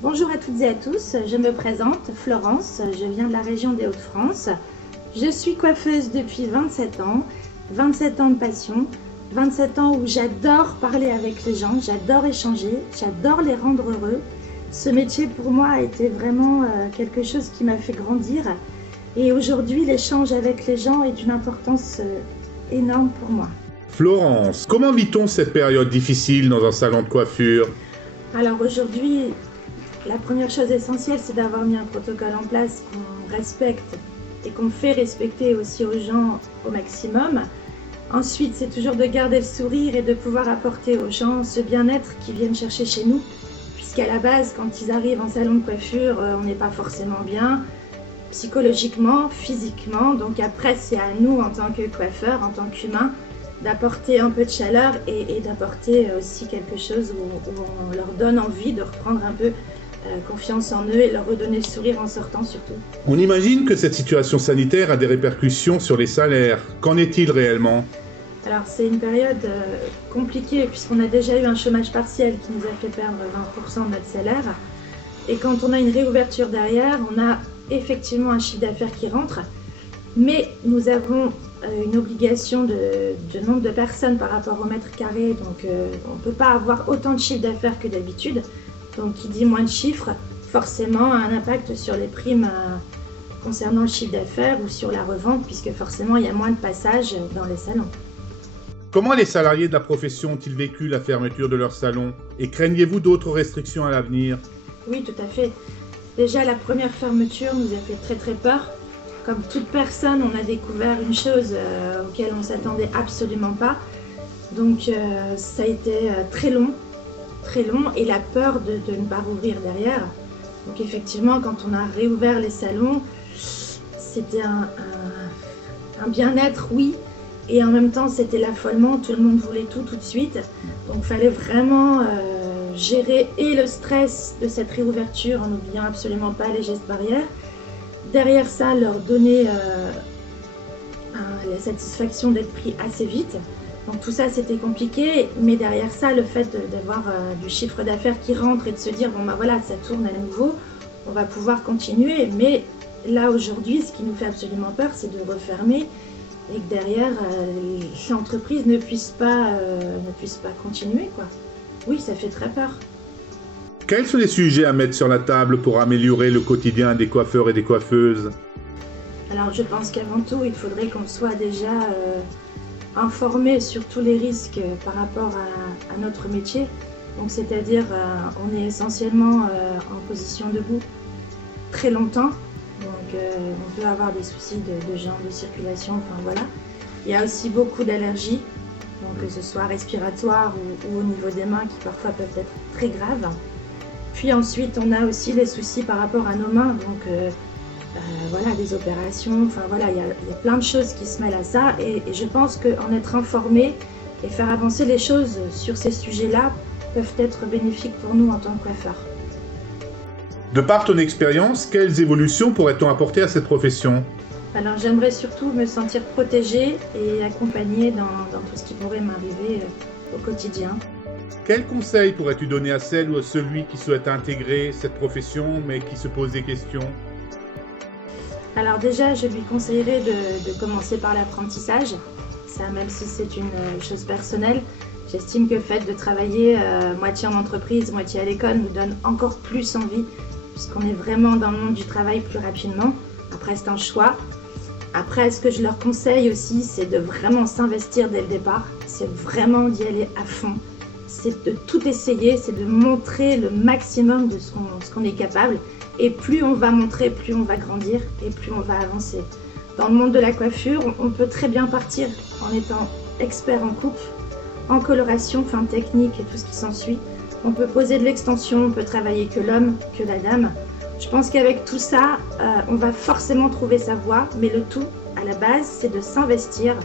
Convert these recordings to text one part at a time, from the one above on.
Bonjour à toutes et à tous, je me présente, Florence, je viens de la région des Hauts-de-France. Je suis coiffeuse depuis 27 ans de passion, 27 ans où j'adore parler avec les gens, j'adore échanger, j'adore les rendre heureux. Ce métier pour moi a été vraiment quelque chose qui m'a fait grandir et aujourd'hui l'échange avec les gens est d'une importance énorme pour moi. Florence, comment vit-on cette période difficile dans un salon de coiffure? Alors aujourd'hui, la première chose essentielle, c'est d'avoir mis un protocole en place qu'on respecte et qu'on fait respecter aussi aux gens au maximum. Ensuite, c'est toujours de garder le sourire et de pouvoir apporter aux gens ce bien-être qu'ils viennent chercher chez nous. Puisqu'à la base, quand ils arrivent en salon de coiffure, on n'est pas forcément bien, psychologiquement, physiquement. Donc après, c'est à nous, en tant que coiffeurs, en tant qu'humains, d'apporter un peu de chaleur et d'apporter aussi quelque chose où on leur donne envie de reprendre un peu confiance en eux et leur redonner le sourire en sortant surtout. On imagine que cette situation sanitaire a des répercussions sur les salaires. Qu'en est-il réellement? Alors c'est une période compliquée puisqu'on a déjà eu un chômage partiel qui nous a fait perdre 20% de notre salaire. Et quand on a une réouverture derrière, on a effectivement un chiffre d'affaires qui rentre. Mais nous avons une obligation de nombre de personnes par rapport au mètre carré. Donc on ne peut pas avoir autant de chiffre d'affaires que d'habitude. Donc qui dit moins de chiffres, forcément a un impact sur les primes concernant le chiffre d'affaires ou sur la revente, puisque forcément il y a moins de passages dans les salons. Comment les salariés de la profession ont-ils vécu la fermeture de leur salon? Et craignez-vous d'autres restrictions à l'avenir? Oui, tout à fait. Déjà, la première fermeture nous a fait très très peur. Comme toute personne, on a découvert une chose auquel on ne s'attendait absolument pas. Donc ça a été très long et la peur de ne pas rouvrir derrière. Donc effectivement, quand on a réouvert les salons, c'était un bien-être, oui, et en même temps c'était l'affolement, tout le monde voulait tout de suite. Donc il fallait vraiment gérer et le stress de cette réouverture en n'oubliant absolument pas les gestes barrières. Derrière ça, leur donner la satisfaction d'être pris assez vite. Donc tout ça c'était compliqué, mais derrière ça, le fait d'avoir du chiffre d'affaires qui rentre et de se dire bon bah voilà, ça tourne à nouveau, on va pouvoir continuer. Mais là aujourd'hui, ce qui nous fait absolument peur, c'est de refermer et que derrière l'entreprise ne puisse pas continuer, quoi. Oui, ça fait très peur. Quels sont les sujets à mettre sur la table pour améliorer le quotidien des coiffeurs et des coiffeuses? Alors je pense qu'avant tout, il faudrait qu'on soit déjà informé sur tous les risques par rapport à notre métier. Donc c'est-à-dire on est essentiellement en position debout très longtemps. Donc on peut avoir des soucis de jambes, de circulation, enfin voilà. Il y a aussi beaucoup d'allergies, donc que ce soit respiratoire ou au niveau des mains qui parfois peuvent être très graves. Puis ensuite on a aussi les soucis par rapport à nos mains, donc voilà, des opérations, enfin voilà, il y a plein de choses qui se mêlent à ça et je pense qu'en être informé et faire avancer les choses sur ces sujets-là peuvent être bénéfiques pour nous en tant que coiffeurs. De par ton expérience, quelles évolutions pourrait-on apporter à cette profession? Alors j'aimerais surtout me sentir protégée et accompagnée dans tout ce qui pourrait m'arriver au quotidien. Quels conseils pourrais-tu donner à celle ou à celui qui souhaite intégrer cette profession mais qui se pose des questions? Alors déjà, je lui conseillerais de commencer par l'apprentissage. Ça, même si c'est une chose personnelle, j'estime que le fait de travailler moitié en entreprise, moitié à l'école nous donne encore plus envie, puisqu'on est vraiment dans le monde du travail plus rapidement. Après, c'est un choix. Après, ce que je leur conseille aussi, c'est de vraiment s'investir dès le départ. C'est vraiment d'y aller à fond. C'est de tout essayer, c'est de montrer le maximum de ce qu'on est capable. Et plus on va montrer, plus on va grandir et plus on va avancer. Dans le monde de la coiffure, on peut très bien partir en étant expert en coupe, en coloration, fin technique et tout ce qui s'ensuit. On peut poser de l'extension, on peut travailler que l'homme, que la dame. Je pense qu'avec tout ça, on va forcément trouver sa voie, mais le tout, à la base, c'est de s'investir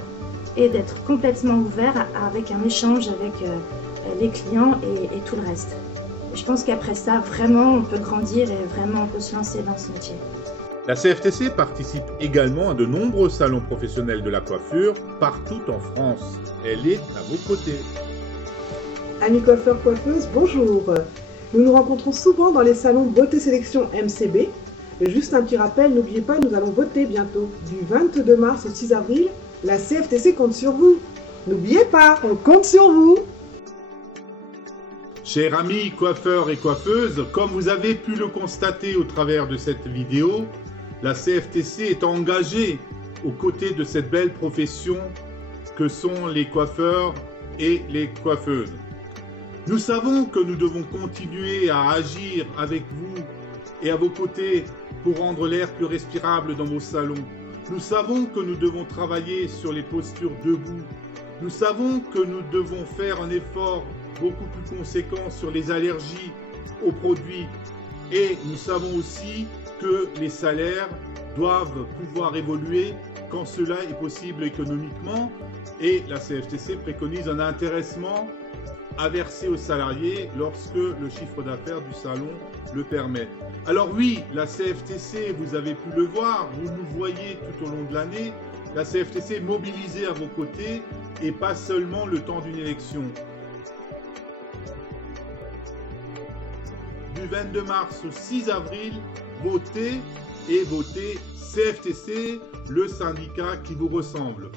et d'être complètement ouvert avec un échange avec les clients et tout le reste. Je pense qu'après ça, vraiment, on peut grandir et vraiment, on peut se lancer dans ce métier. La CFTC participe également à de nombreux salons professionnels de la coiffure partout en France. Elle est à vos côtés. Amis coiffeurs, coiffeuses, bonjour. Nous nous rencontrons souvent dans les salons Beauté Sélection MCB. Et juste un petit rappel, n'oubliez pas, nous allons voter bientôt. Du 22 mars au 6 avril, la CFTC compte sur vous. N'oubliez pas, on compte sur vous. Chers amis coiffeurs et coiffeuses, comme vous avez pu le constater au travers de cette vidéo, la CFTC est engagée aux côtés de cette belle profession que sont les coiffeurs et les coiffeuses. Nous savons que nous devons continuer à agir avec vous et à vos côtés pour rendre l'air plus respirable dans vos salons. Nous savons que nous devons travailler sur les postures debout. Nous savons que nous devons faire un effort beaucoup plus conséquent sur les allergies aux produits. Et nous savons aussi que les salaires doivent pouvoir évoluer quand cela est possible économiquement. Et la CFTC préconise un intéressement à verser aux salariés lorsque le chiffre d'affaires du salon le permet. Alors oui, la CFTC, vous avez pu le voir, vous nous voyez tout au long de l'année, la CFTC est mobilisée à vos côtés et pas seulement le temps d'une élection. Du 22 mars au 6 avril, votez et votez CFTC, le syndicat qui vous ressemble.